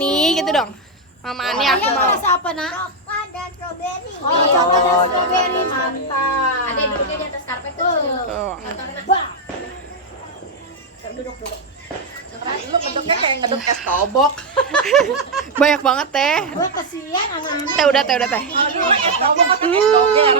Ani gitu dong. Mama Ani aku mau. Rasa apa nak? Coklat dan strawberry. Oh, coklat dan strawberry mantap. Ada duduknya di atas karpet tuh. Tuh. Duduk. Lu ngeduknya kayak ngeduk es tobok. Banyak banget teh. Gue kesian anak-anak. Teh udah teh. Kalau dulu es tobok kan es doger.